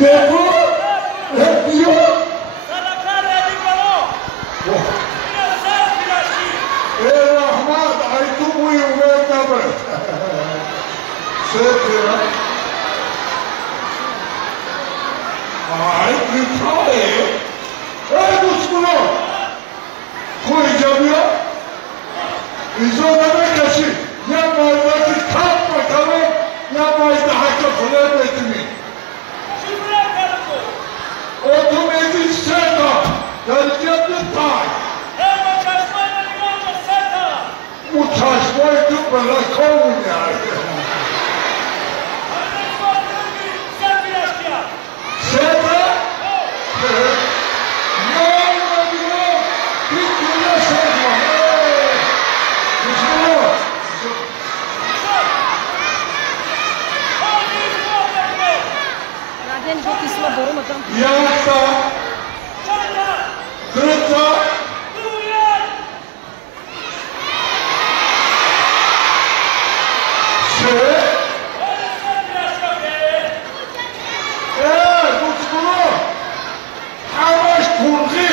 بگو بیا ای رحمت ای تو موی اومد نبرد سپیرا ای بیتاره ای دوستگونو خو اینجا بیا اینجا نمیکشی یه مردتی کم بکنه یا باید حق فلان بکنی o tu mi dici seta, dar ce te tai? Uçaş boy tu bana kovuyor. Seta? Yok, bir türlü seta. Yasta, kırıkta, Tutskulu, havaş kurgi,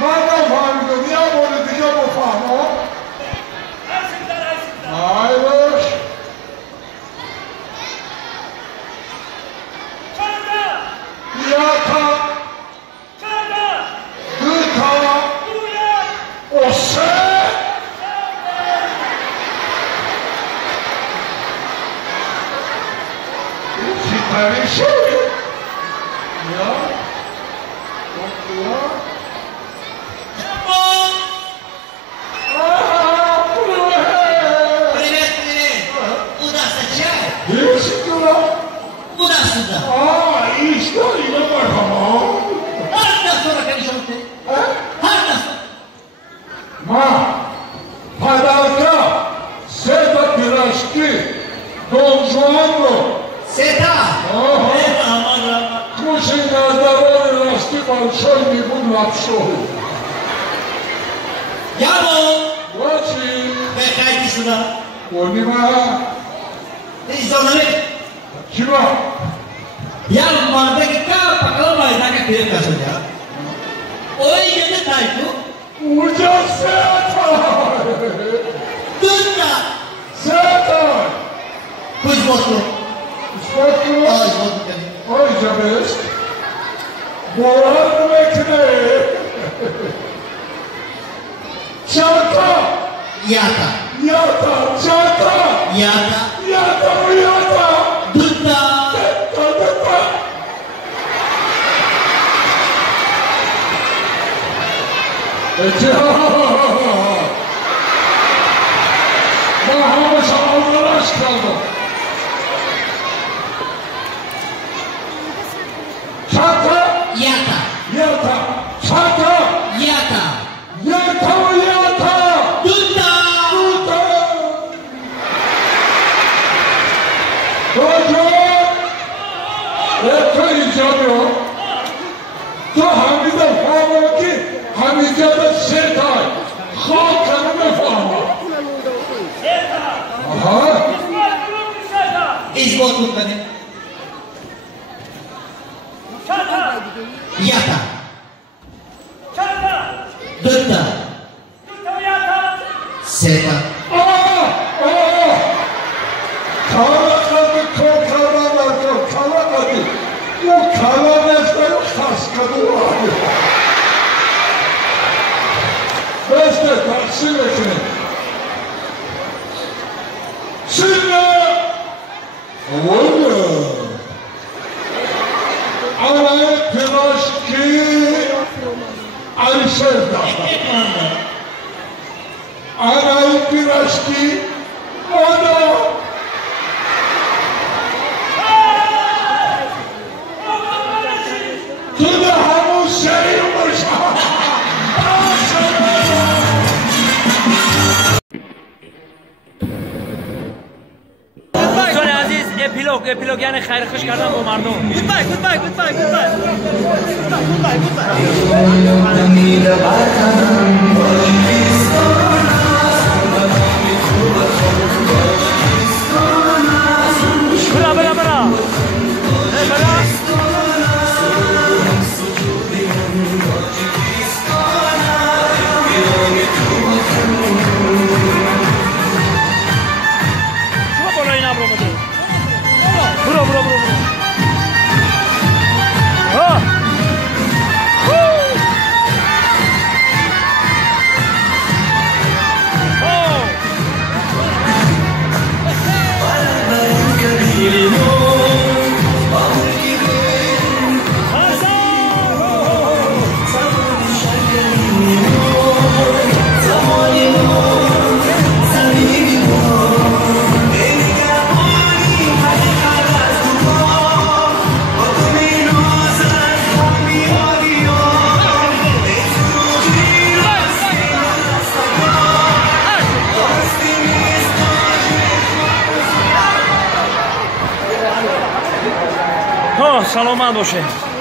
mada fahmidun, ya böyle diye bu fahmo? Hayır. Yata, gıta, ose. Süper şey. Ya. Ya. Don Juanlo. Seta. Kucina da rasti большой не буду лапшой. Ямо. Очень. Приходи сюда. Понимаю. Ты зоны. Чего? Я в Мордеке пока майдака перед касуя. Ой, я не тайку. Ужас Сета. Туда. Сета. Пусть воду. Спокойно. Ой, воду. Ой, забест. Boğaz mekne. Çanta. Yata. Yata. Çanta. Yata. Yata mı yata? Tutta. Tutta. Mahamış Allah'a aşk kaldı. Çanta. Yata. Yata. Çanta. Yata. Yata mı yata? Tutta. Tutta. Hocam. Eko icabı. تو حمیده فهمه که حمیده به ستا خواه کنه فهمه آها اثبات میکنه یاتا دوتا ستا کارقاdı kokaramadı kalamadı o kalamazları kaskadı vardı Beste taksim etini Şimdi Oğlum Arayı piraşki Ayşevda Arayı piraşki Ona Tudo ramo cheio, دوستان عزیز اپیلوگ یعنی خیرخوش کردن با مردم گودبای برا ها سلامت باشه.